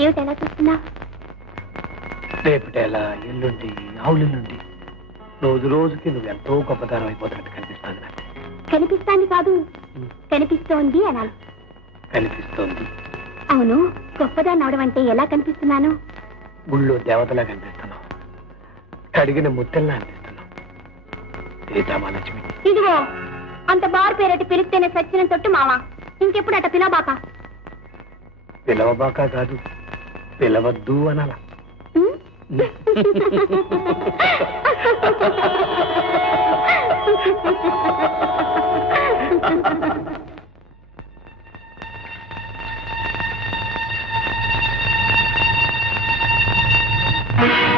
ఏమిటి ఎలా చూస్తున్నా? రేపటేలా ఎల్లుండి ఆవులెల్లుండి రోజు రోజుకి నువ్వెంతో గొప్పతనం అయిపోతున్నట్టు కనిపిస్తుంది నాకు. కనిపిస్తాంది కాదు, కనిపిస్తోంది అనాలి. కనిపిస్తోంది. అవును, గొప్పదాన్ని అవడం అంటే ఎలా కనిపిస్తున్నాను? గుళ్ళో దేవతలా కనిపిస్తున్నావు, కడిగిన ముత్తెల్లా అనిపిస్తున్నావు. సీతామహాలక్ష్మి. ఇదిగో అంత బారు పేరటి పిలిస్తేనే సచ్చిన తొట్టు మావా. ఇంకెప్పుడు అట పిలవబాక. పిలవబాక కాదు, పిలవద్దు అనాల.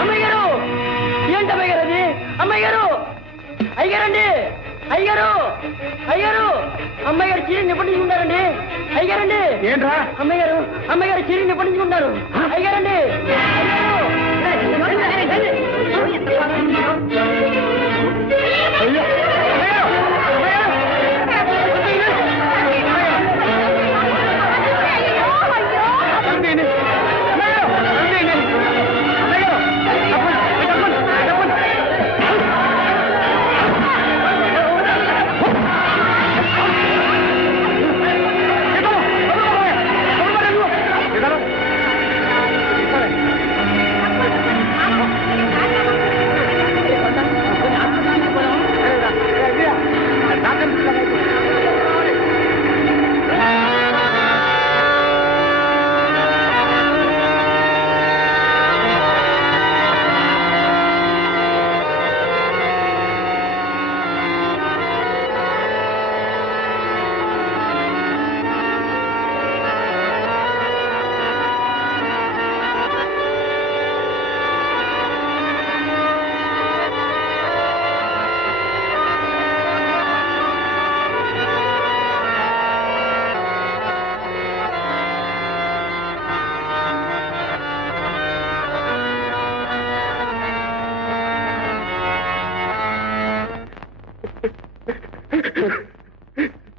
అమ్మాయి గారు, ఏంటి అమ్మాయి గారు అది? అమ్మాయి గారు, అయ్యారండి, అయ్యారు, అయ్యారు, అమ్మాయి గారు చీరని నిప్పటించుకుంటారండి. అయ్యారండి. ఏంట్రా? అమ్మాయి గారు, అమ్మాయి గారు చీరని నిప్పటించుకుంటారు. అయ్యారండి.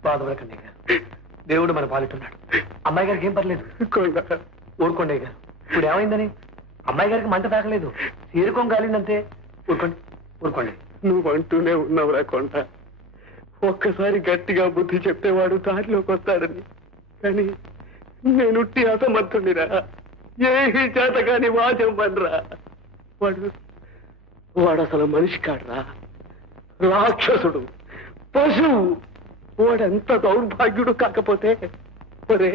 బాధపడకండి గారు, దేవుడు మన పాలిటున్నాడు. అమ్మాయి గారికి ఏం పర్లేదు. ఊరుకోండి గారు. ఇప్పుడు ఏమైందని? అమ్మాయి గారికి మంట తాకలేదు, తీరుకోం కాలిందంతే. ఊరుకోండి, ఊరుకోండి. నువ్వు అంటూనే ఉన్నావురా కొండ. ఒక్కసారి గట్టిగా బుద్ధి చెప్తేవాడు దారిలోకి వస్తాడని. కానీ నేనుట్టి అసమర్థుడిరా. ఏమీ చేత కాని వాజమ్మన్రా. వాడు అసలు మనిషి కాడరా, రాక్షసుడు, పశువు. వాడెంత దౌర్భాగ్యుడు కాకపోతే ఒరే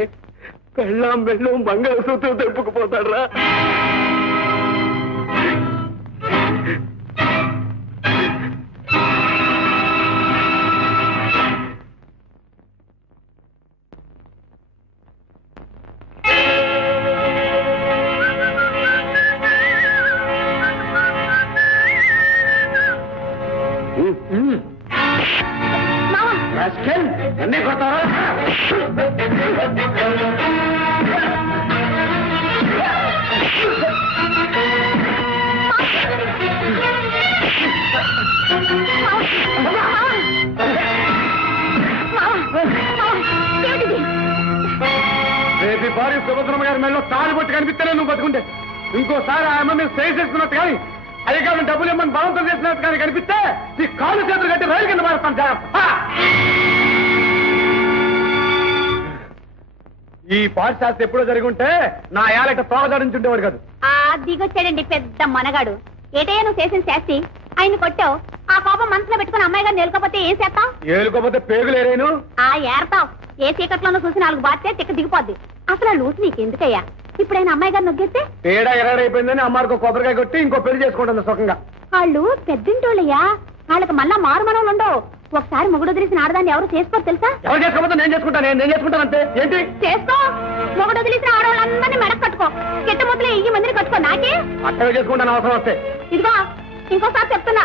పెళ్ళాం బెళ్ళం మంగళసూత్రం తెప్పుకుపోతాడ్రా. ఎన్నే కొడతారా? రేపు భార్య సుభద్రమ్మ గారి మెడలో తాళి పట్టి కనిపిస్తేనే నువ్వు బతుకుంటే, ఇంకోసారి ఆ అమ్మ మీద సైజ్ చేసుకున్నట్టు కానీ అది కాదు డబ్బులు ఇమ్మని బలవంతం చేసినట్టు కానీ కనిపిస్తే నీ కాళ్ళు చేతులు కట్టి రైలు కింద మారుతాను. జాగ్రత్త. ఈ పాఠశాస్త్రం ఎప్పుడో జరిగి ఉంటే నా ఏలట తోగదాడించుండేవాడు కాదు. దిగొచ్చాడండి పెద్ద మనగాడు. ఏటయ్యా నువ్వు చేసిన శాస్తి? ఆయన కొట్టావు, ఆ కోపం మనసులో పెట్టుకుని అమ్మాయి గారు నేలుకోపోతే ఏం చేస్తావు? ఏలుకోపోతే పేగులేరేను. ఏరతావు. ఏ చీకట్లోనూ చూసి 4 బాధ్యత తిక్క దిగిపోద్ది. అసలు ఆ లూసు నీకెందుకయ్యా? ఇప్పుడైనా అమ్మాయి గారు నొగ్గేస్తే తేడా ఎరడైపోయిందని అమ్మారికి కొబ్బరికాయ కొట్టి ఇంకో పెళ్లి చేసుకుంటుంది సుఖంగా. వాళ్ళు పెద్దింటోళ్ళయ్యా, వాళ్ళకి మళ్ళా మారు మనవులు ఉండవు. ఒకసారి మొగుడు వదిలేసిన ఆడదాన్ని ఎవరు చేసుకోరు తెలుసా? ఎవరు చేసుకోకపోతే నేను చేసుకుంటాను. నేను చేసుకుంటాను అంతే. ఏంటి చేసుకో? మొగుడు వదిలేసిన ఆడవాళ్ళందరినీ మెడకు కట్టుకో, గిట్ట ముద్దలు 1000 మందిని కట్టుకో. నాకే అట్టగా చేసుకుంటాను అవసరం వస్తే. ఇదిగో ఇంకోసారి చెప్తున్నా,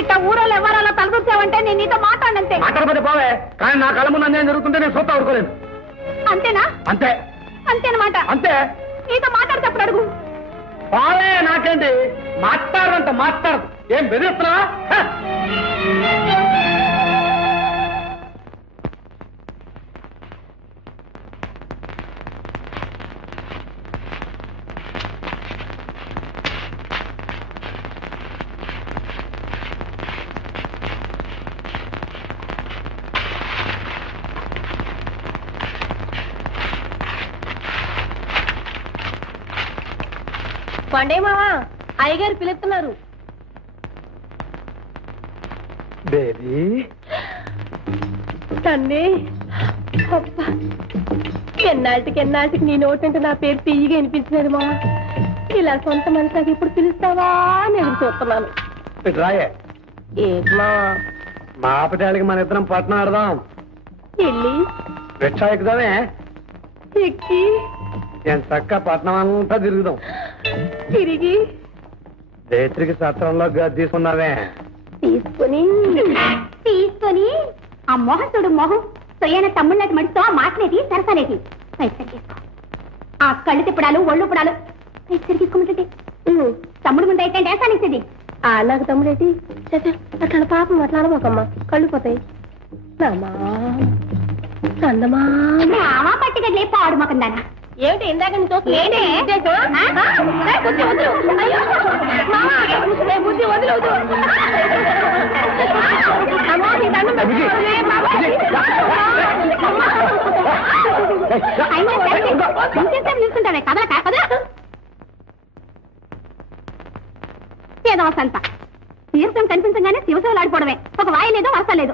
ఇట్ట ఊరోళ్ళు ఎవరాలో తలదూర్చావంటే నేను నీతో మాట్లాడంతే. మాట్లాడకపోతే పోవే, కానీ నా కళ్ళ ముందు అన్యాయం జరుగుతుంటే నేను సొత్త ఊరుకోలేను. అంతేనా? అంతే అంతేనమాట. అంతే. నీతో మాట్లాడేటప్పుడు అడుగు. పోవే, నాకేంటి మాట్లాడరంట మాట్లాడదు. ఏం బెదిరిస్తున్నావా? పండే మావా అయ్యగారు పిలుస్తున్నారు. బేబీ తన్నే ఎన్నాటికి నీ నోటంటే నా పేరు తీయగా వినిపించినది మా. ఇలా సొంత మనసాకి ఇప్పుడు పిలుస్తావా అని ఎదురు చూస్తున్నాను. రాయే ఏమా మా ఆపటానికి మన ఇద్దరం పట్నం ఆడదాం. వెళ్ళి రిక్షా ఎక్కుదామే. ఎక్కి నేను చక్క పట్నం అంతా తిరుగుదాం. తిరిగి రేత్రికి సత్రంలో గది తీసుకున్నావే. తీసుకొని ఆ మొహసుడు మొహం సొయ్యన తమ్ముళ్ళకి మడితో మాటలేటి సరసాలేటి ఆ కళ్ళు తిప్పడాలు ఒళ్ళు పుడాలు తీసుకోమంటే తమ్ముడు ముందు అయితే వేసానిచ్చేది. నాకు తమ్ముడేటి అట్లా పాపం అట్లా అనమాకమ్మ కళ్ళు పోతాయి. మామా పట్టిగడ్లే పాడు మొకందానా ఏమిటి ఇందాక బుద్ధి వదిలేదు. నిల్చుంటానే కదల కదల ఏదో సంత తీర్థం కనిపించగానే శివశివలు ఆడిపోవడమే. ఒక వాయి లేదు వరస లేదు.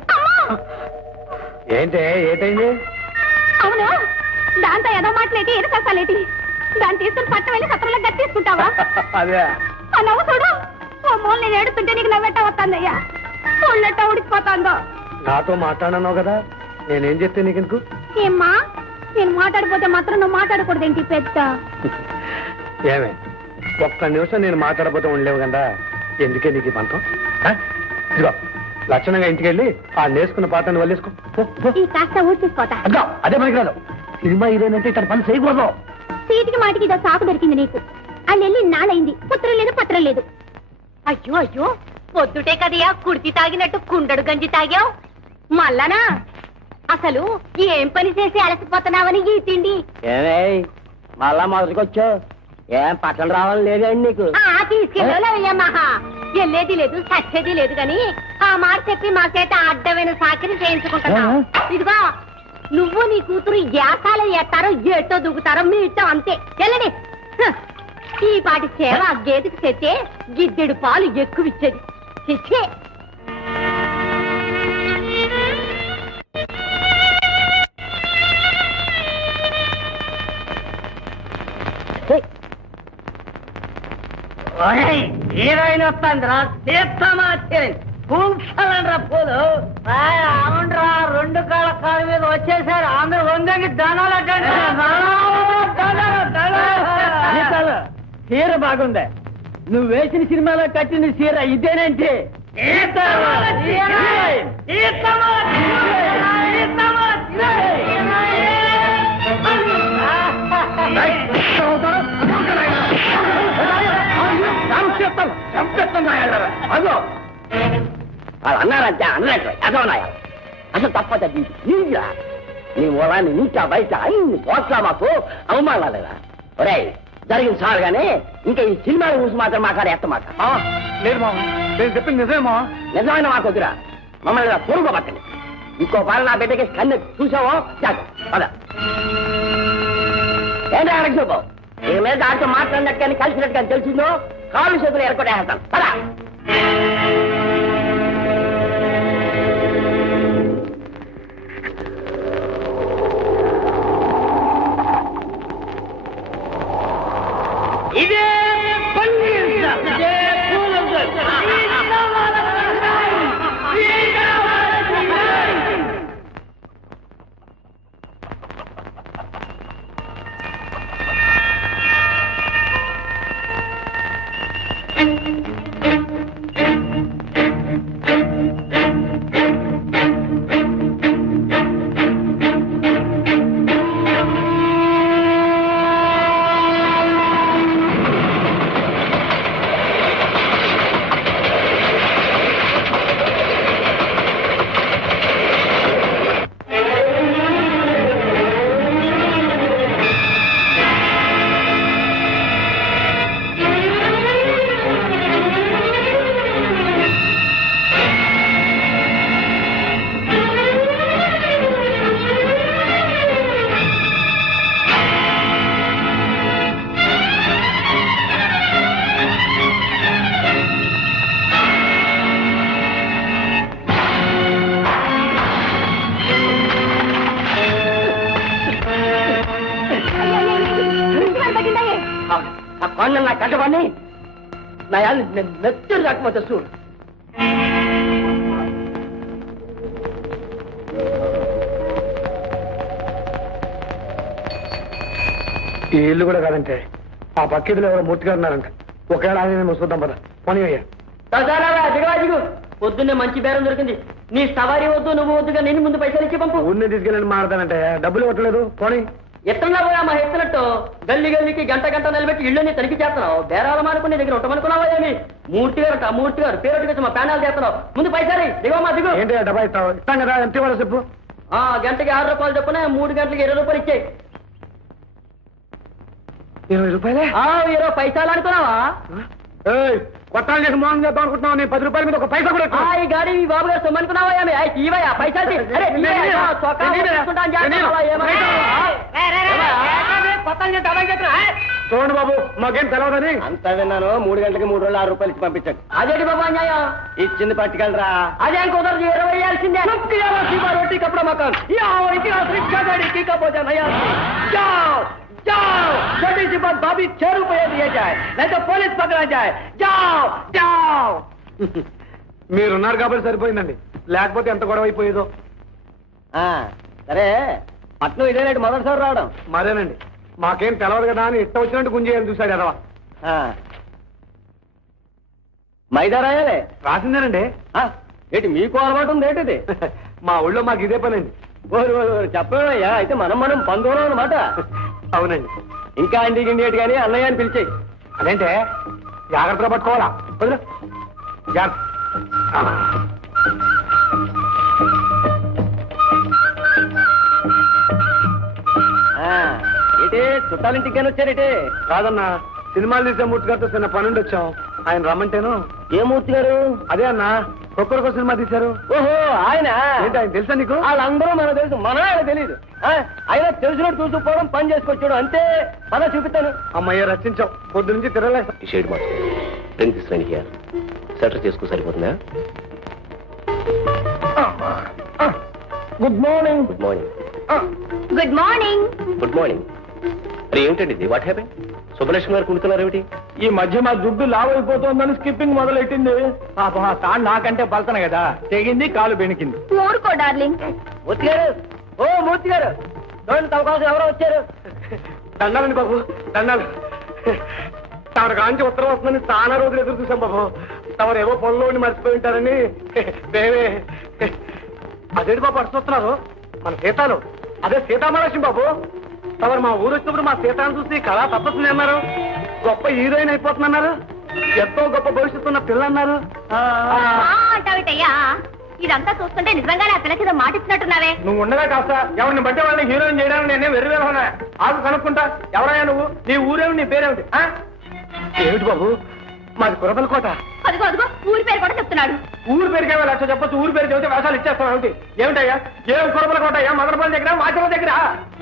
ఏంటే ఏటైంది? అవును దాంతో ఏదో మాటలేటి ఏదో కష్టాలేటి. దాన్ని తీసుకుని పట్టం వెళ్ళి సత్రంలో గట్టి తీసుకుంటావా? అదే ఆ నవ్వు చూడు. ఓ మూల నేను ఏడుతుంటే నీకు నవ్వెట్ట వస్తుందయ్యా. ఒళ్ళెట్ట ఉడికిపోతాందో. నాతో మాట్లాడన్నావు కదా, నేనేం చెప్తే నీకెందుకు? ఏమ్మా నేను మాట్లాడిపోతే మాత్రం నువ్వు మాట్లాడకూడదేంటి పెద్ద? ఏమే ఒక్క నిమిషం నేను మాట్లాడబోతే ఉండలేవు కదా, ఎందుకే నీకు ఈ పంతం? ఇదిగో లక్షణంగా ఇంటికి వెళ్ళి ఆ నేసుకున్న పాత్రను వల్లేసుకో. ఈ కాస్త ఊడ్చేసుకోతా. అదే మనకి రాదు. సినిమా ఇదేనంటే ఇక్కడ పని చేయకూడదు. సీటికి మాటికి ఇదో సాకు దొరికింది నీకు. వాళ్ళు వెళ్ళి నాలైంది, పుత్రం లేదు పత్రం లేదు. అయ్యో అయ్యో పొద్దుటే కదయా కుర్తి తాగినట్టు కుండడు గంజి తాగావు. మళ్ళానా అసలు ఏం పని చేసి అలసిపోతున్నావని ఈ తిండి ఏమే మళ్ళా మొదటికొచ్చావు? ఏం పట్టణం రావాలని లేదండి నీకు? తీసుకెళ్ళమహా వెళ్ళేది లేదు సచ్చేది లేదు గాని ఆ మాట చెప్పి మా చేత అడ్డమైన సాకిని చేయించుకుంటున్నావు. ఇదిగో నువ్వు నీ కూతురు యాసాలు ఎత్తారో ఎట్టో దుగుతారో మీ ఇట్టో అంతే. వెళ్ళండి. ఈ పాటి సేవ గేదెకి తెచ్చే గిద్దెడు పాలు ఎక్కువిచ్చేది. తెచ్చే హీరోయిన్ వస్తుందిరా, తీర్థమా పూసలండ్రా పూలు. అవునరా రెండు కాళ్ళ కాళ్ళ మీద వచ్చేసారు అందరూ. వందంగి ధనాలు చీర బాగుంది. నువ్వు వేసిన సినిమాలో కట్టిన చీర ఇదేనంటే అదో వాళ్ళు అన్నారంటే అన్నట్టు అదోనాయ. అసలు తప్పదా నీరా? నీ మూలాన్ని నీటా బయట అన్ని పోట్లా మాకు అవమానాలేదా? ఒరే జరిగింది సార్ గానీ ఇంకా ఈ సినిమాల చూసి మాత్రం మాకాడ ఎత్తమాట. లేదు మామ, నేను చెప్పింది నిజమేమో. నిజమైన మాకు వద్దురా, మమ్మల్ని పొరుగు పట్టండి. ఇంకో పాల నా బిడ్డకి కన్ను చూసావో జాగ్రత్త. పద ఏంటో అడగ చూపు. ఇక మీద దాంతో మాట్లాడినట్టు కానీ కలిసినట్టు కానీ తెలిసిందో కాళ్ళు చేతులు ఎరకొట్టేస్తాను. పద ఇదే ఆ కొండ నా కట్టవాడిని నా యాళ్ళు నెత్తురు రాకపోతే చూడు. ఈ ఇల్లు కూడా కాదంటే ఆ పక్కిదిలో ఎవరో మూర్తిగా ఉన్నారంట. ఒకవేళ ఆయన చూద్దాం పద. పోనీ అయ్యా దిగవాజిగు పొద్దున్నే మంచి బేరం దొరికింది. నీ సవారీ వద్దు, నువ్వు వద్దుగా నేను ముందు పైసలు ఇచ్చి పంపు. ఊరిని తీసుకెళ్ళండి మాడతానంటే డబ్బులు ఇవ్వట్లేదు. పోనీ ఎత్తన్నా పోయా మా ఎత్తునట్టు గల్లి గల్లికి గంట గంట నిలబెట్టి ఇళ్ళని తనిఖీ చేస్తున్నావు. బేరాల మానుకుని దగ్గర ఉంటామనుకున్నావా ఏమి? మూర్తి గారు పేరు మా ప్యానాలు చేస్తున్నావు. ముందు పైసలు దిగమ్మా దిగు. ఏంటి డబ్బా ఇస్తావు? ఇస్తాం కదా, ఎంత ఇవ్వాలి చెప్పు. గంటకి 6 రూపాయలు చొప్పున 3 గంటలకి 20 రూపాయలు ఇచ్చాయి. 20 రూపాయలే? 20 పైసలు అనుకున్నావా? కొట్టాలు చేసి మోహన్ చేద్దాం అనుకుంటున్నావు. నేను 10 రూపాయల మీద ఒక పైసా కూడా ఈ గాడి మీ బాబు గారు సొమ్మనుకున్నావా ఏమి? ఇవయా పైసలు చూడండి బాబు, మాకేం తెలవదని. అంత విన్నాను. 3 గంటలకి 3 రోజులు 6 రూపాయలు ఇచ్చి పంపించాడు. అదేంటి బాబు అన్యాయం? ఇచ్చింది పట్టుకెళ్ళరా. అదేం కుదరదు, 20 వేయాల్సిందే. రోటీ కప్పుడు మకాన్ जाओ, छोटी सी बात भाभी 6 रुपये दिए जाए, नहीं तो पुलिस पकड़ा जाए. जाओ जाओ. మీరున్నారు కాబట్టి సరిపోయిందండి, లేకపోతే ఎంత గొడవ అయిపోయేదో. సరే, పట్నం ఇదేనండి మొదటిసారి రావడం. మరేనండి, మాకేం తెలవదు కదా అని ఇట్ట వచ్చినట్టు గుంజేయాలని చూశాడు ఎదవా. మైదా రాయాలే రాసిందేనండి. ఏంటి మీకు అలవాటు ఉంది ఏంటిది? మా ఊళ్ళో మాకు ఇదే పనండి. చెప్పయ్యా, అయితే మనం బంధువులం అన్నమాట. అవునండి. ఇంకా అండి గిండి కానీ అన్నయ్య అని పిలిచేయి. అదేంటే జాగ్రత్తగా పట్టుకోవాలా? వదిలే జాగ్రత్త. ఏంటి చుట్టాలింటికి కానీ వచ్చారేటి? కాదన్నా, సినిమాలు తీసే మూర్తి గారితో చిన్న పనుండి వచ్చాం. ఆయన రమ్మంటేను. ఏ మూర్తి గారు? అదే అన్నా, ఒక్కరికో సినిమా తీశారు. ఓహో, ఆయన ఏంటి, ఆయన తెలుసా నీకు? వాళ్ళందరూ మనకు తెలుసు, మనం ఆయన తెలియదు. ఆయన తెలిసినట్టు చూసుకోవడం, పని చేసుకొచ్చాడు అంతే. పద చూపిస్తాను. అమ్మయ్య, రచించావు. పొద్దు నుంచి తిరగలేక. షేడ్ మార్చుకో. పెన్ తీసుకుని సెటర్ చేసుకో, సరిపోతుందా? Good morning. Good morning. Good morning. Good morning. మరి ఏమిటండి ఇది? What happen? సుబ్బలక్ష్మి గారు కుడుతున్నారు ఏమిటి? ఈ మధ్య మా దుడ్డు లావ్ అయిపోతుందని స్కిప్పింగ్ మొదలెట్టింది. పాపం ఆ తాను నాకంటే పలతన కదా, తెగింది, కాలు బెనికింది. ఊరుకో డార్లింగ్. మూర్తి గారు, ఓ మూర్తి గారు, చూడండి తమ కోసం ఎవరో వచ్చారు. దండాలండి బాబు, దండాలు. తమరు కాంచి ఉత్తరం వస్తుందని చాలా రోజులు ఎదురు చూసాం బాబు. తమరు ఏవో పనుల్లో ఉండి మర్చిపోయి ఉంటారని మేమే. అదేంటి బాబు అడుచు వస్తున్నారు? మన సీతాలు, అదే సీతామహాలక్ష్మి బాబు. తమరు మా ఊరు వచ్చినప్పుడు మా సీతాను చూసి కళా తప్పస్తుంది అన్నారు. గొప్ప హీరోయిన్ అయిపోతుందన్నారు. ఎంతో గొప్ప భవిష్యత్తు ఉన్న పిల్ల అన్నారు. అంటావిటయ్యా, ఇదంతా చూస్తుంటే నిజంగానే ఆ పిల్లకి మాట ఇచ్చినట్టున్నావే. నువ్వు ఉండగా కాస్త ఎవరిని బట్టే వాళ్ళని హీరోయిన్ చేయడానికి నేనే వెర్రివేలా ఆకు కనుక్కుంటా. ఎవరయ్యా నువ్వు? నీ ఊరేమి, నీ పేరేమిటి? ఏమిటి బాబు, మాది కురబలకోట. అదిగో అదిగో, ఊరి పేరు కూడా చెప్తున్నాడు. ఊరు పేరుకే లక్ష చెప్పచ్చు, ఊరు పేరు చెబితే వేషాలు ఇచ్చేస్తాం ఏమిటి? ఏమిటయ్యా, ఏం కురబలకోట అయ్యా? మదనపల్లి దగ్గర, మాచల దగ్గర.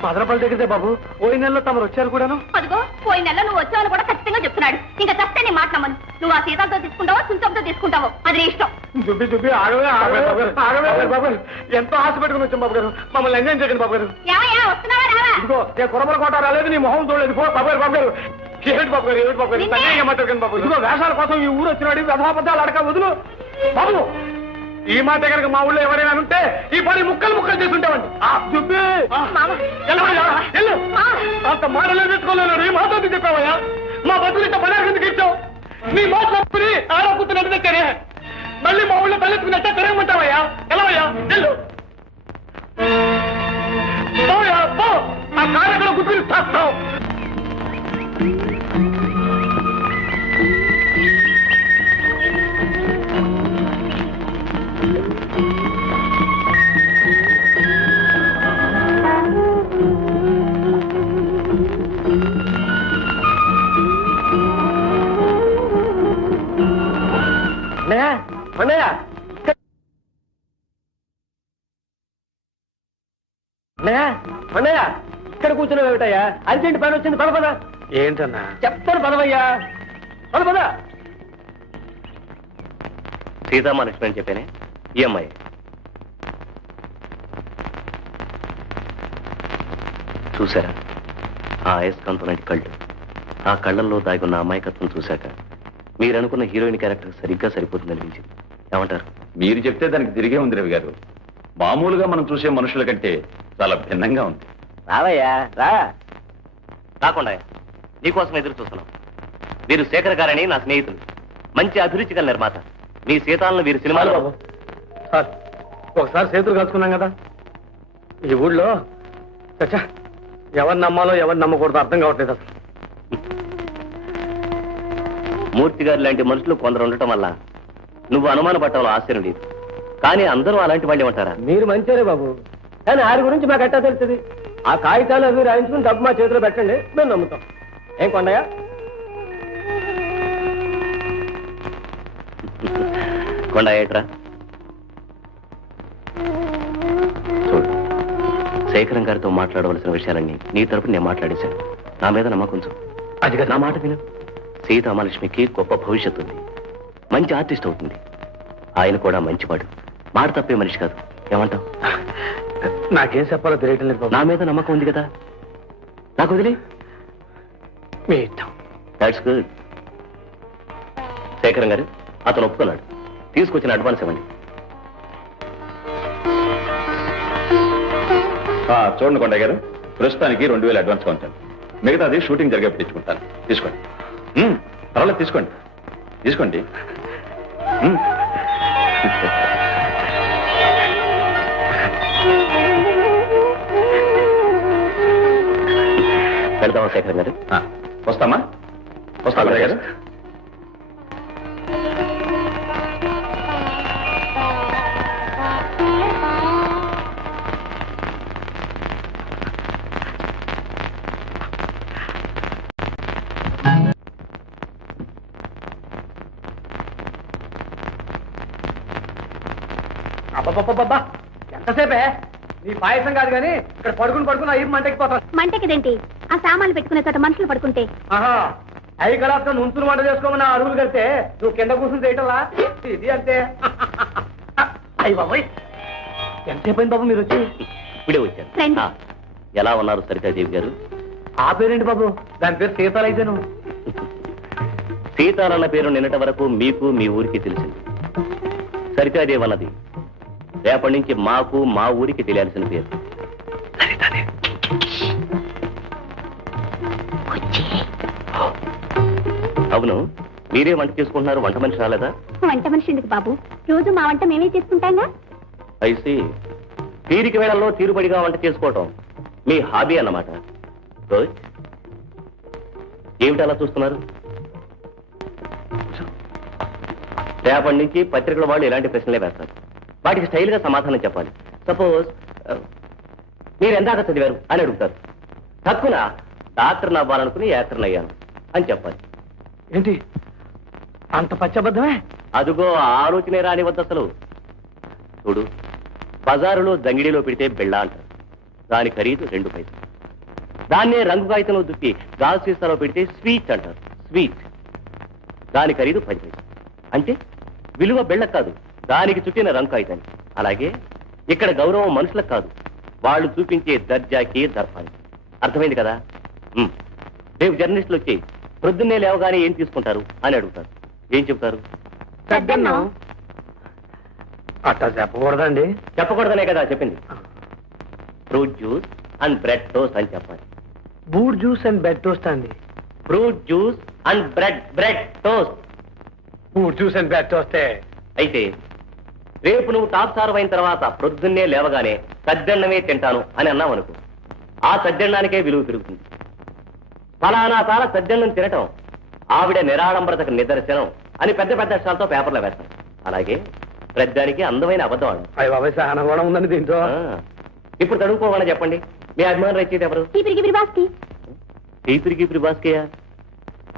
మదనపల్లి దగ్గరే బాబు. పోయిన నెలలో తమరు వచ్చారు కూడాను. అదిగో, పోయిన నెలలో నువ్వు వచ్చావని కూడా ఖచ్చితంగా చెప్తున్నాడు. ఇంకా చెప్తే నీ మాట నమ్మను. నువ్వు ఆ సీతాలతో తీసుకుంటావో కుంచంతో తీసుకుంటావో అది నీ ఇష్టం. దుబ్బి దుబ్బి ఆగవే ఆగవే బాబు గారు. ఎంతో ఆశ పెట్టుకుని వచ్చాం బాబు గారు, మమ్మల్ని ఎంజాయ్ చేయండి బాబు గారు. ఏమయ్యా, వస్తున్నావా రావా? ఇదిగో, నేను కురబలకోట రాలేదు, నీ మొహం చూడలేదు. పో బాబు గారు, బాబు గారు. ఏమిటి బాబు గారు, ఏమిటి బాబు గారు? తగ్గ మాట్లాడకండి బాబు. ఇదిగో, వేషాల కోసం ఈ ఊరు వచ్చినాడు, వ్యవహాబద్దాలు అడక వదులు బాబు. ఈ మాట కనుక మా ఊళ్ళో ఎవరైనా ఉంటే ఈ పని ముక్కలు ముక్కలు చేసి ఉంటామండి. అంత మాటలు పెట్టుకోలేరు. ఈ మాట చెప్పావయ్యా, మా బతులు ఇంత పని కిందకి ఇచ్చావు. నీ మాట నప్పుని ఆడకుతున్నట్టు దగ్గరే మళ్ళీ మా ఊళ్ళో తలెత్తుకున్నట్టే తిరగమంటావయ్యా. ఎలావయ్యా? వెళ్ళు పో. ఆ కార్యక్రమం గుర్తులు చేస్తావు. అన్నయ్య, ఇక్కడ కూర్చున్నావు ఏమిటయ్యా? అర్జెంట్ పని వచ్చింది, పద పద. ఏంటన్నా? చెప్తాను పదవయ్యా, పద పద. సీతామహాలక్ష్మి అని చెప్పానే, ఈ అమ్మాయి. చూసారా ఆ అయస్కాంతం లాంటి కళ్ళు, ఆ కళ్ళల్లో దాగున్న అమాయకత్వం చూశాక మీరనుకున్న హీరోయిన్ క్యారెక్టర్ సరిగ్గా సరిపోతుందనిపించింది. ఏమంటారు? మీరు చెప్తే దానికి తిరిగే ఉంది రవి గారు. మామూలుగా మనం చూసే మనుషుల కంటే చాలా భిన్నంగా ఉంది. రావయ్యా రా. రాకుండా నీకోసం ఎదురు చూస్తున్నాం. వీరు శేఖర్ గారని నా స్నేహితులు, మంచి అభిరుచి గల నిర్మాత. మీ సీతాలను వీరు సినిమాలో. బాబు సార్, ఒకసారి చేతులు కలుసుకున్నాం కదా, ఈ ఊళ్ళో చచ్చా ఎవరిని నమ్మాలో ఎవరిని నమ్మకూడదు అర్థం కావట్లేదు అసలు. మూర్తి గారు లాంటి మనుషులు కొందరు ఉండటం వల్ల నువ్వు అనుమాన పట్టడంలో ఆశ్చర్యం లేదు. కానీ అందరూ అలాంటి వాళ్ళు ఏమంటారా? మీరు మంచిరే బాబు, కానీ ఆరి గురించి మాకు ఎట్టా తెలుస్తుంది? ఆ కాగితాలు అవి రాయించుకుని డబ్బు మా చేతిలో పెట్టండి, మేము నమ్ముతాం. ఏం కొండయ్య? కొండ ఏట్రా చూడు, శేఖరం గారితో మాట్లాడవలసిన విషయాలన్నీ నీ తరపున నేను మాట్లాడేశాను. నా మీద నమ్మకం చూ. అది కదా నా మాట విను. సీతామహాలక్ష్మికి గొప్ప భవిష్యత్తు ఉంది, మంచి ఆర్టిస్ట్ అవుతుంది. ఆయన కూడా మంచివాడు, మాట తప్పే మనిషి కాదు. ఏమంటావు? నాకేం చెప్పాలో తెలియటం లేదు బాబు. నా మీద నమ్మకం ఉంది కదా, నాకు వదిలే. మీ ఇష్టం. That's good. శేఖరం గారు అతను ఒప్పుకున్నాడు. తీసుకొచ్చిన అడ్వాన్స్ ఇవ్వండి. చూడండి కొండయ్య గారు, ప్రస్తుతానికి 2000 అడ్వాన్స్ ఉంటాను. మిగతాది షూటింగ్ జరిగేప్పుడు తెచ్చుకుంటాను. తీసుకోండి. పర్వాలేదు, తీసుకోండి తీసుకోండి. వెళ్దామా శేఖరం గారు? వస్తామా? వస్తా కొండయ్య గారు. అబ్బబ్బబ్బబ్బా, ఎంతసేపే? నీ పాయసం కాదు కానీ ఇక్కడ పడుకుని అయ్యి మంటకిపోతాను. మంటకిదేంటి? ఆ సామాన్లు పెట్టుకునే చోట మనుషులు పడుకుంటే. ఆహా, అవి కలాపుతో నుంచుని వంట చేసుకోమని అడుగులు కడితే నువ్వు కింద కూర్చుని చేయటంలా? ఇది అంతే. అయ్యి బాబోయ్, ఎంతసేపు అయింది బాబు మీరు వచ్చి? ఇప్పుడే వచ్చాను. రండి. ఎలా ఉన్నారు సరితాదేవి గారు? ఆ పేరేంటి బాబు? దాని పేరు సీతాలైతేను. సీతాలన్న పేరు నిన్నటి వరకు మీకు మీ ఊరికి తెలిసింది. సరితాదేవి అన్నది రేపటి నుంచి మాకు మా ఊరికి తెలియాల్సిన పేరు. అవును, మీరే వంట చేసుకుంటున్నారు, వంట మనిషి రాలేదా? వంట మనిషి ఎందుకు బాబు? రోజు మా వంట మేమే చేసుకుంటాంగా. అయితే తీరిక వేళల్లో తీరుబడిగా వంట చేసుకోవటం మీ హాబీ అన్నమాట. గుడ్. ఏమిటి అలా చూస్తున్నారు? రేపటి నుంచి పత్రికల వాళ్ళు ఇలాంటి ప్రశ్నలే వేస్తారు. వాటికి స్టైల్ గా సమాధానం చెప్పాలి. సపోజ్ మీరు ఎందాక చదివారు అని అడుగుతారు. తక్కువ డాక్టర్ని అవ్వాలనుకుని యాక్టర్ని అయ్యాను అని చెప్పాలి. ఏంటి అంత పచ్చబద్ధమే? అదుగో ఆలోచనే రాని వద్ద అసలు. చూడు, బజారులో దంగిడిలో పెడితే బెళ్ళ అంటారు, దాని ఖరీదు 2 పైసలు. దాన్నే రంగు కాగితంలో దుప్పి గాజు సీసాలో పెడితే స్వీట్ అంటారు, స్వీట్. దాని ఖరీదు 10 పైసలు. అంటే విలువ బెళ్ళకు కాదు, దానికి చుట్టిన రంగు కాగితానికి. అలాగే ఇక్కడ గౌరవం మనుషులకు కాదు, వాళ్ళు చూపించే దర్జాకి దర్పానికి. అర్థమైంది కదా? రేపు జర్నలిస్టులు వచ్చి ప్రొద్దున్నే లేవగానే ఏం తీసుకుంటారు అని అడుగుతారు. ఏం చెప్తారు? పెద్దన్నం. అట్టా చెప్పకూడదండి. చెప్పకూడదనే కదా చెప్పింది. Fruit juice and bread toast అని చెప్పాలి. Boot juice and bed toast అండి. Fruit juice and bread toast. Boot juice and bed టోస్టే. అయితే రేపు నువ్వు టాప్ సార్ అయిన తర్వాత ప్రొద్దున్నే లేవగానే సద్దన్నమే తింటాను అని అన్నావు అనుకో, ఆ సద్దన్నానికే విలువ పెరుగుతుంది. ఫలానా తాల సద్దన్నం తినటం ఆవిడ నిరాడంబరతకు నిదర్శనం అని పెద్ద పెద్ద అక్షరాలతో పేపర్లో వేస్తాం. అలాగే ప్రద్దానికి అందమైన అబద్ధం ఆడు. అయ్య బాబాయ్, సహనం కూడా ఉందండి దీంతో. ఇప్పుడు తడుపుకోవాలని చెప్పండి. మీ అభిమానం రచయిత ఎవరు? తీపిరికి బాస్కేయా?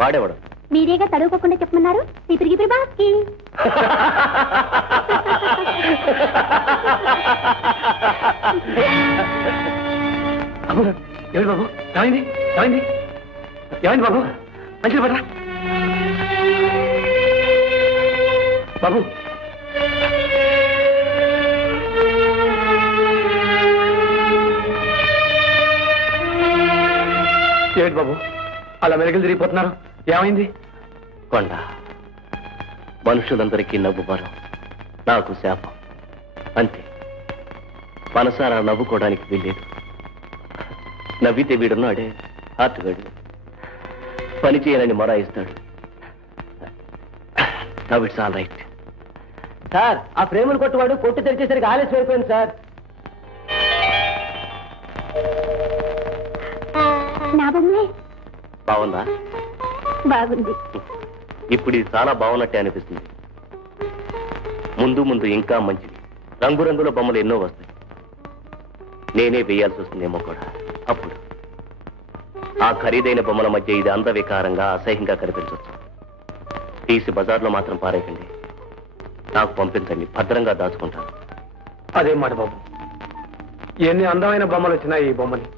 వాడేవాడు? మీరేగా తడువుకోకుండా చెప్పమన్నారు. తీపిరికి బాస్కి. ఏమిటి బాబు? ఏమైంది? ఏమైంది? ఏమైంది బాబు? మంచిది పడరా బాబు. ఏమిటి బాబు? అలా మెరుగులు తిరిగిపోతున్నారు, ఏమైంది? కొండ మనుషులందరికీ నవ్వు వరం, నాకు శాపం అంతే. మనసారా నవ్వుకోవడానికి వీల్లేదు. నవ్వితే వీడున్నాడే హార్ట్గాడు, పని చేయనని మొరాయిస్తాడు. Now it's all right. Sir, ఆ ప్రేమను కొట్టువాడు కొట్టు తెరిచేసరికి ఆలస్యం అయిపోయింది సార్. నా బొమ్మే బాగుందా? బాగుంది. ఇప్పుడు ఇది చాలా బాగున్నట్టే అనిపిస్తుంది. ముందు ముందు ఇంకా మంచిది, రంగురంగుల బొమ్మలు ఎన్నో వస్తాయి. నేనే వేయాల్సి వస్తుందేమో కూడా. అప్పుడు ఆ ఖరీదైన బొమ్మల మధ్య ఇది అందవికారంగా అసహ్యంగా కనిపించవచ్చు. తీసి బజార్లో మాత్రం పారేకండి, నాకు పంపించండి, భద్రంగా దాచుకుంటాను. అదేం మాట బాబు, ఎన్ని అందమైన బొమ్మలు వచ్చినాయి ఈ బొమ్మని.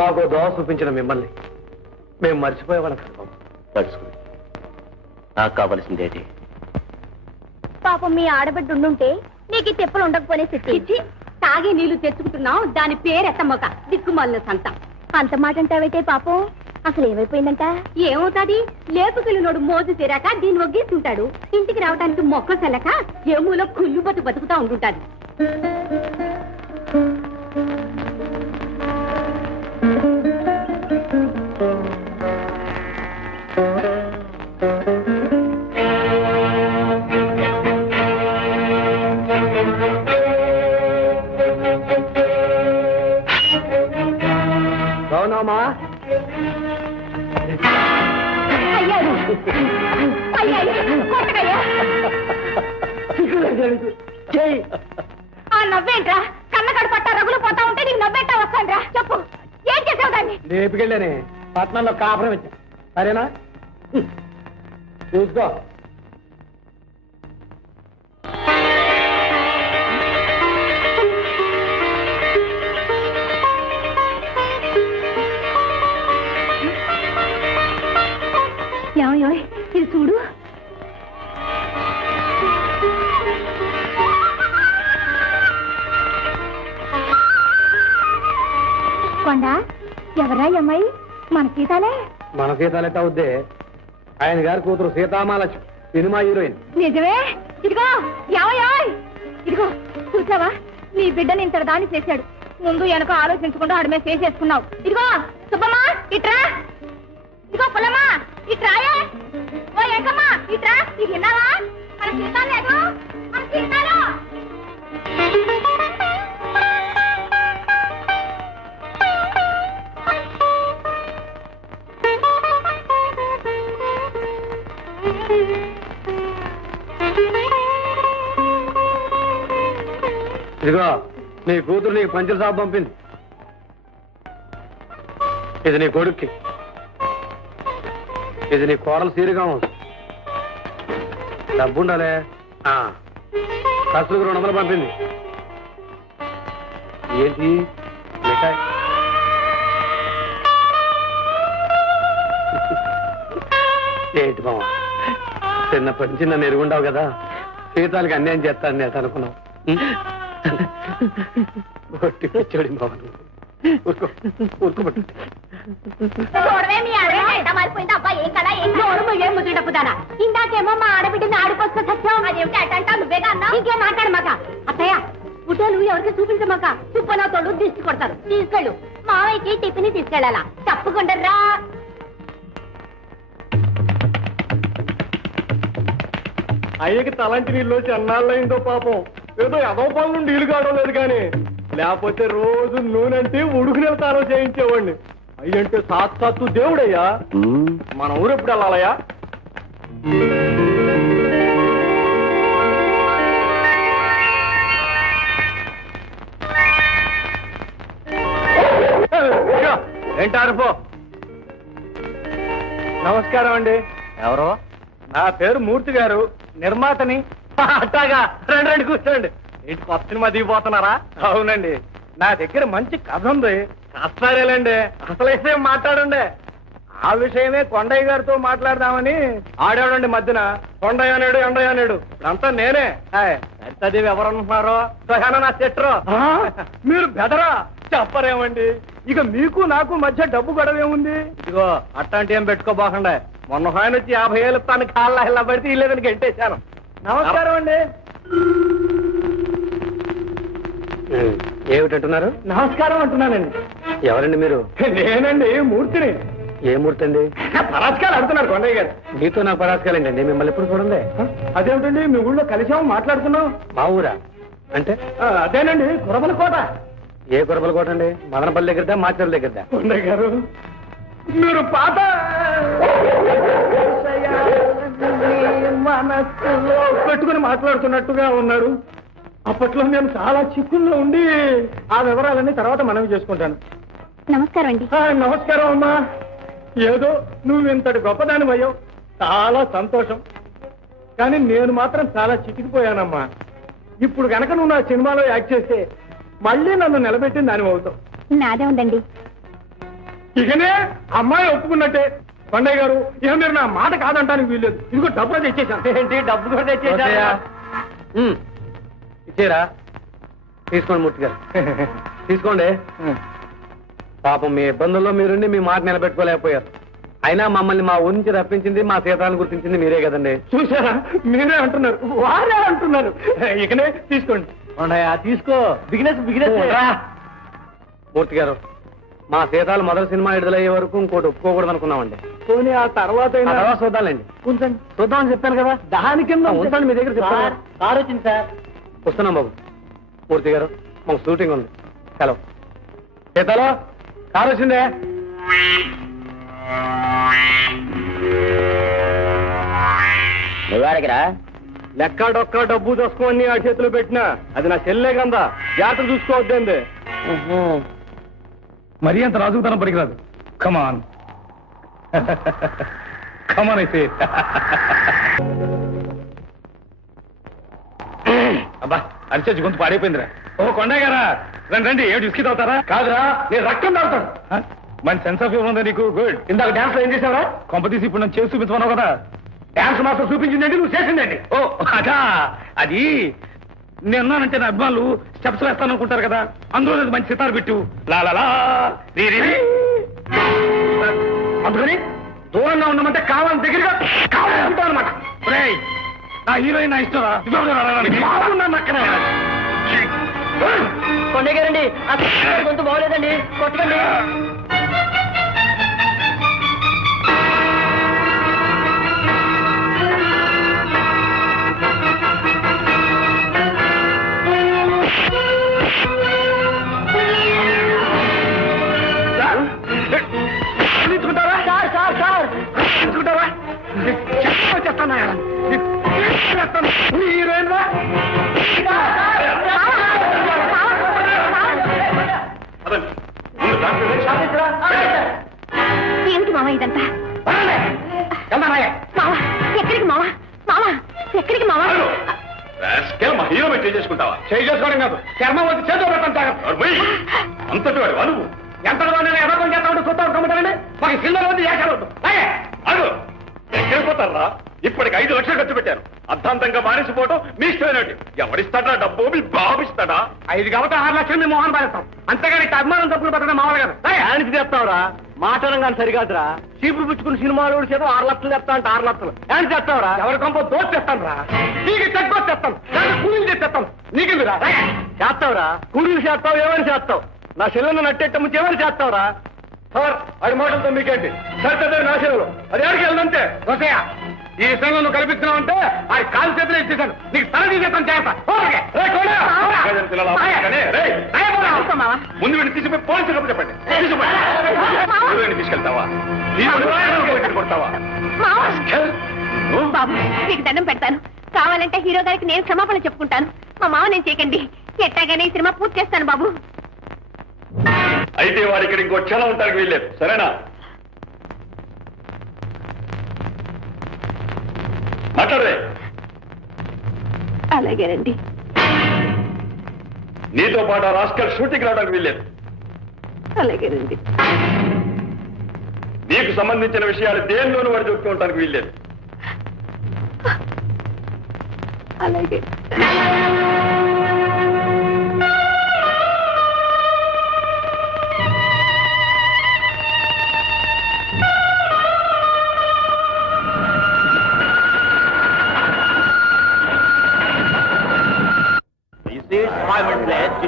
మాకు దోవ చూపించిన మిమ్మల్ని మేము మర్చిపోయేవాళ్ళం కదా బాబు. తడుచుకుని నాకు కావలసిందేంటి? పాపం మీ ఆడబిడ్డ ఉండుంటే నీకు ఈ తెప్పలు ఉండకపోనే సిట్టి. తాగే నీళ్లు తెచ్చుకుంటున్నావు, దాని పేరెత్తమ్మక దిక్కుమాలిన సంత. అంత మాట అంటావైతే పాపం అసలు ఏమైపోయిందంట? ఏమవుతాది, లేపుకెళ్ళినోడు మోజు తీరాక దీన్ని ఒగ్గేస్తుంటాడు. ఇంటికి రావడానికి మొక్క సెలక ఏమూలో కుళ్ళు బతుకుతా ఉంటుంటాది. అవునమ్మా, ఆ నవ్వేంట్రా? కన్నకడు పట్ట రగులు పోతా ఉంటే నీకు నవ్వేంటా వస్తాండ్రా? చెప్పు, ఏం చేసావు దాన్ని? లేపుకెళ్ళానే, పట్నంలో కాపురం ఇచ్చా. సరేనా, చూసుకో. ఏమయ్యో, ఇది చూడు. కొండ, ఎవరా అమ్మాయి? మన సీతాలే. మన సీతాలెట్ట అవుద్దే, ఆయన గారి కూతురు సీతామాలక్ష్మి, సినిమా హీరోయిన్. నిజమే. ఇదిగో ఏమయ్యో, ఇదిగో చూసావా, నీ బిడ్డని ఇంత దాన్ని చేశాడు. ముందు వెనక ఆలోచించకుండా ఆడమే చేసేసుకున్నావు. ఇదిగో సుబ్బమ్మా, ఇట్రా. ఇదిగో పుల్లమ్మా, ఇట్రాయే. ఓ ఏకమ్మా, ఇట్రా. ఇది విన్నావా? మన సీతాలేదు, మన సీతాలు. ఇదిగో నీ కూతురు నీకు పంచల సాబ్ పంపింది. ఇది నీ కొడుక్కి, ఇది నీ కోడలు సీరుగా ఉంది. డబ్బు ఉండాలే. ఖర్చులకు 200 పంపింది. ఏంటి మిఠాయి? ఏంటి బావ, చిన్నప్పటి నుంచి నన్ను ఎరుగుండావు కదా, సీతాలకి అన్యాయం చేస్తాను నేను అనుకున్నావు. ఒట్టి పిచ్చోడి బావ, ఊరుకోబట్టు. ఇందాకేమో మా ఆడబిడ్డని ఆడుకొస్తా సత్యం, అదేమిటి అటంటా నువ్వేగా అన్నావు. ఇంకేం మాట్లాడమాక అత్తయ్య. పుట్టేలు ఎవరికి చూపించమాక, చుప్పనా తోడు దిష్టి కొడతారు. తీసుకెళ్ళు, మావయ్యకి టిఫిన్ తీసుకెళ్ళాలా. తప్పకుండా రా. అయ్యకి తలంటి నీళ్ళు వచ్చి అన్నాళ్ళయిందో పాపం. ఏదో ఎదో పనులు నీళ్లు కావడం లేదు కానీ, లేకపోతే రోజు నూనెంటే ఉడుకునే తారో చేయించేవాడిని. అయ్యంటే సాక్షాత్తు దేవుడయ్యా. మన ఊరు ఎప్పుడు వెళ్ళాలయ్యా? ఏంటారు పో. నమస్కారం అండి. ఎవరో? నా పేరు మూర్తి గారు, నిర్మాతని. అట్టాగా, రండి రండి కూర్చోండి. ఏంటి కొత్త సినిమా దిగిపోతున్నారా? అవునండి, నా దగ్గర మంచి కథ ఉంది. కష్టాలేలండి, అసలు విషయం మాట్లాడండి. ఆ విషయమే కొండయ్య గారితో మాట్లాడదామని. ఆడేవాడండి మధ్యన కొండయ్య అనేడు, ఎండయ్య అనేడు. ఇప్పుడంతా నేనే. సరితాదేవి ఎవరనుకుంటున్నారో, సహానా నా చెట్టు. మీరు బెదరా? చెప్పరేమండి, ఇక మీకు నాకు మధ్య డబ్బు గొడవ ఏముంది? ఇదిగో అట్లాంటి ఏం పెట్టుకోబోకండా. మొన్న ఆయన వచ్చి 50 ఏళ్ళు తన కాళ్ళ ఇలా పడితే ఇల్లేదని గెంటేశాను. నమస్కారం అండి. ఏమిటంటున్నారు? నమస్కారం అంటున్నానండి. ఎవరండి మీరు? నేనండి, మూర్తిని. ఏ మూర్తి అండి? పరాజకాలు అడుగుతున్నారు కొండయ్య గారు. మీతో నాకు పరాజకాలండి అండి. మిమ్మల్ని ఎప్పుడు చూడండి. అదేమిటండి, మీ ఊళ్ళో కలిసాము, మాట్లాడుకున్నాం. మా ఊరా అంటే? అదేనండి, కురబలకోట. ఏ కురబలకోట అండి? మదనపల్లి దగ్గరదా, మాచర్ల దగ్గరదా? కొండయ్య గారు, మీరు పాత మనస్సులో పెట్టుకుని మాట్లాడుతున్నట్టుగా ఉన్నారు. అప్పట్లో నేను చాలా చిక్కుల్లో ఉండి ఆ వివరాలన్నీ తర్వాత మనవి చేసుకుంటాను. నమస్కారం అండి. నమస్కారం అమ్మా. ఏదో నువ్వు ఇంతటి గొప్పదానివయ్యావు, చాలా సంతోషం. కానీ నేను మాత్రం చాలా చిక్కిపోయానమ్మా. ఇప్పుడు కనుక నువ్వు నా సినిమాలో యాక్ట్ చేస్తే మళ్ళీ నన్ను నిలబెట్టిన దాని అవుతావు. నాదే ఉందండి. ఇకనే అమ్మాయి ఒప్పుకున్నట్టే. కొండయ్య గారు, ఇక మీరు నా మాట కాదంటానికి వీల్లేదు. ఇదిగో డబ్బు తెచ్చేసాను. ఏంటి, డబ్బు కూడా తెచ్చేసా? ఇచ్చేరా? తీసుకోండి మూర్తి గారు, తీసుకోండి. పాపం మీ ఇబ్బందుల్లో మీరుండి మీ మాట నిలబెట్టుకోలేకపోయారు. అయినా మమ్మల్ని మా ఊరి నుంచి రప్పించింది, మా సీతాలను గుర్తించింది మీరే కదండి. చూసారా, మీరే అంటున్నారు, వారే అంటున్నారు. ఇకనే తీసుకోండి. తీసుకో. బిగినెస్ మూర్తి గారు, మా సీతాలు మొదటి సినిమా విడుదలయ్యే వరకు ఇంకోటి ఒప్పుకోకూడదు అనుకున్నామండి. పోనీ ఆ తర్వాత చూద్దాంలేండి. ఉంచండి, చూద్దామని చెప్పాను కదా. దాని కింద ఉంచండి. మీ దగ్గర చెప్పారు. కారు వచ్చింది సార్. వస్తున్నాం బాబు. మూర్తి గారు, మాకు షూటింగ్ ఉంది. హలో సీతాలో, కారు వచ్చిందే. నువ్వాడికిరా? లెక్క డొక్క డబ్బు చూసుకోని ఆ చేతిలో పెట్టినా అది నా చెల్లే కదా, జాగ్రత్త చూసుకోవద్దండి. మరీ అంత రాజుకుతనం పనికిరాదు. కమాన్ కమాన్ అయితే. అబ్బా, అరిచేసి గొంతు పాడైపోయిందిరా. ఓ కొండయ్య గారా, రండి రండి. ఏమిటి విస్కీ తాగుతారా? కాదురా, నేను రక్తం తాగుతాను. మంచి సెన్స్ ఆఫ్ హ్యూమర్ ఉందా నీకు? గుడ్. ఇందాక డాన్స్ లో ఏం చేసావరా? కొంపతీసి ఇప్పుడు నన్ను చేసి చూపించమన్నావు కదా. డాన్స్ మాస్టర్ చూపించిందండి, నువ్వు చేసిందండి. ఓ అదా, అది నేనున్నానంటే నా అభిమానులు స్టెప్స్ వేస్తాననుకుంటారు కదా, అందులో నేను మంచి సితారు పెట్టు. లాలా అందుకని దూరంగా ఉన్నామంటే కావాలని దగ్గరగా కావాలని ఉంటావు అనమాట. నా హీరోయిన్ నా ఇష్టం అక్కడ. కొండయ్య గారండి, గొంతు బాగోలేదండి, కొట్టకండి. ఏమిటి మావా ఇదంతా? మావా ఎక్కడికి మావా? మావా ఎక్కడికి మావా? మా హీరో మీద చేసుకుంటావా? చేసుకోవడం కాదు, చర్మం వచ్చి చేతిలో పెట్టంటారు. అంతటి వాడు అనువు. ఎంత ఎవరు చేస్తామంటే చూస్తాం కమ్ముతారండి. మాకు సినిమా వద్దు, ఏకవద్దు. అడు ఎక్కడిపోతారా? ఇప్పటికి 5 లక్షలు ఖర్చు పెట్టారు. అర్థాంతంగా మానేసిపోవటం మీ ఇష్టమైనట్టు. ఎవరిస్తాడా డబ్బు? మీ బాబిస్తాడా? 5 కాబట్టి 6 లక్షలు మేము మోహన్ పాలిస్తాం. అంతేగాని అభిమానం తప్పులు పట్టడం మామూలు కదా. ఆయనకి చెప్తావురా? మాటలం కానీ సరికాదురా. చీపులు పుచ్చుకుని సినిమాలు చేత 6 లక్షలు చెప్తా అంటే 6 లక్షలు ఆయన చేస్తావురా? ఎవరి కొంప దోష చేస్తాను రా. నీకు చెక్కొచ్చి చేస్తాను, కూలీలు చేసి చేస్తాను. నీకెందురా? చేస్తావురా, కూలీలు చేస్తావు, ఏమని చేస్తావు? నా చెల్లెను నట్టేట ముందు ఏమని చేస్తావురా? సార్, వాడి మాటలతో మీకేంటి? సరిగ్గా నా చెల్లెలు అది ఎవరికి వెళ్ళదంతే. వసయ్య, ఈ విషయంలో నువ్వు కల్పిస్తున్నావు అంటే ఆ కాలు చేతులు ఇచ్చేసాను, నీకు తల తీసేస్తాను. చేస్తా ముందు వీడిని తీసుకుపోయి పోలీసులు కప్పు చెప్పండి. తీసుకెళ్తావా? కొడతావా? బాబు మీకు దండం పెడతాను. కావాలంటే హీరో గారికి నేను క్షమాపణ చెప్పుకుంటాను. మా మావ నేను చేయకండి. ఎట్టాగానే ఈ సినిమా పూర్తి చేస్తాను బాబు. అయితే వాడు ఇక్కడ ఇంకో క్షణం ఉంటానికి వీల్లేదు, సరేనా? మాట్లాడదే. అలాగేనండి. నీతో పాటు ఆ రాస్కల్ షూటింగ్ రావడానికి వీల్లేదు. అలాగేనండి. నీకు సంబంధించిన విషయాలు దేనిలోనూ వాడు చెప్తూ ఉండడానికి వీల్లేదు. అలాగే.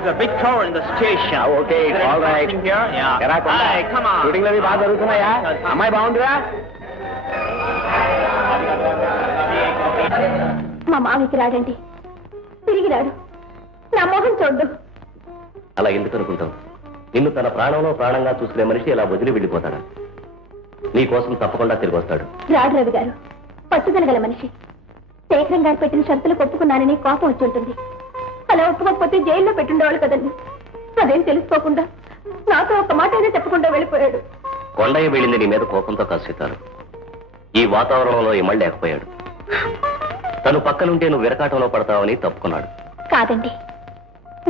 There's a big tower in the station. Okay all right Hey, come on. షూటింగ్లు అవి బాగా జరుగుతున్నాయా? అమ్మాయి బాగుందిరా? మా మామికి రాడండి, తిరిగి రాడు. నా మోహన్ చూడ్డు. అలా ఎందుకు అనుకుంటావు? నిన్ను తన ప్రాణంలో ప్రాణంగా చూసుకునే మనిషి ఇలా వదిలి వెళ్ళిపోతాడా? నీ కోసం తప్పకుండా తిరిగి వస్తాడు. రాడు రవి గారు, పట్టుదల గల మనిషి. శేఖరం గారు పెట్టిన షరతులకు ఒప్పుకున్నానని కోపం వచ్చి ఉంటుంది. అలా ఒప్పుకోకపోతే జైల్లో పెట్టుండేవాళ్ళు కదండి. అదేం తెలుసుకోకుండా నాతో ఒక మాట అయినా చెప్పకుండా వెళ్ళిపోయాడు. కొండయ్య వెళ్ళింది నీ మీద కోపంతో కాసేతారు. ఈ వాతావరణంలో ఇమళ్ళు లేకపోయాడు. తను పక్కనుంటే నువ్వు విరకాటంలో పడతావని తప్పుకున్నాడు. కాదండి,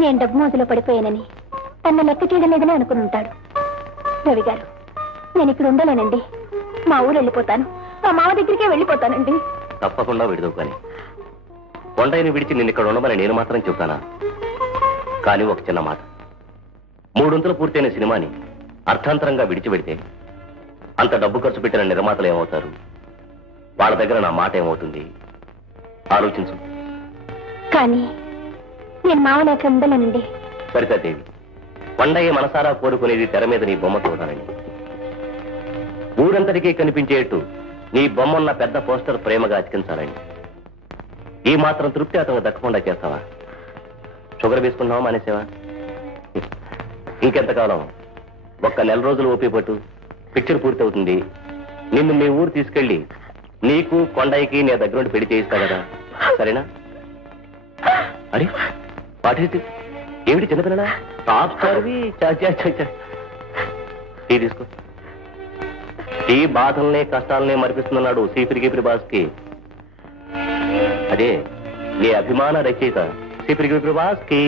నేను డబ్బు మోజులో పడిపోయానని తన లెక్క చేయడం లేదని అనుకుని ఉంటాడు. రవి గారు, నేను ఇక్కడ ఉండలేనండి. మా ఊరు వెళ్ళిపోతాను. మా మామ దగ్గరికే వెళ్ళిపోతానండి. తప్పకుండా విడుదవు కానీ కొండయ్యని విడిచి నిన్ను ఇక్కడ ఉండమని నేను మాత్రం చెబుతానా? కానీ ఒక చిన్న మాట, 3 పూర్తయిన సినిమాని అర్థాంతరంగా విడిచి పెడితే అంత డబ్బు ఖర్చు పెట్టిన నిర్మాతలు ఏమవుతారు? వాళ్ళ దగ్గర నా మాట ఏమవుతుంది? ఆలోచించు. కానీ నేను మామ లేక ఉండలేనండి. సరితాదేవి, కొండయ్య మనసారా కోరుకునేది తెర మీద నీ బొమ్మ చూడాలని. ఊరంతటికీ కనిపించేట్టు నీ బొమ్మన్న పెద్ద పోస్టర్ ప్రేమగా అతికించాలని. ఈ మాత్రం తృప్తి అతను దక్కకుండా చేస్తావా? షుగర్ వేసుకున్నావా మానేసేవా? ఇంకెంతకాలం? ఒక్క నెల రోజులు ఓపి పట్టు, పిక్చర్ పూర్తవుతుంది. నిన్ను మీ ఊరు తీసుకెళ్లి నీకు కొండయ్యకి నీ దగ్గర నుండి పెళ్లి చేయిస్తా కదా, సరేనా? అరే పాటి ఏమిటి చిన్నపిల్లలా? టాప్ స్టార్వి. టీ తీసుకో. టీ బాధల్ని కష్టాలనే మరిపిస్తున్నాడు సీపిరి గిపిరి బాస్కి. అదే నీ అభిమాన రచయిత సిపిరి గిపిరి బాస్కి.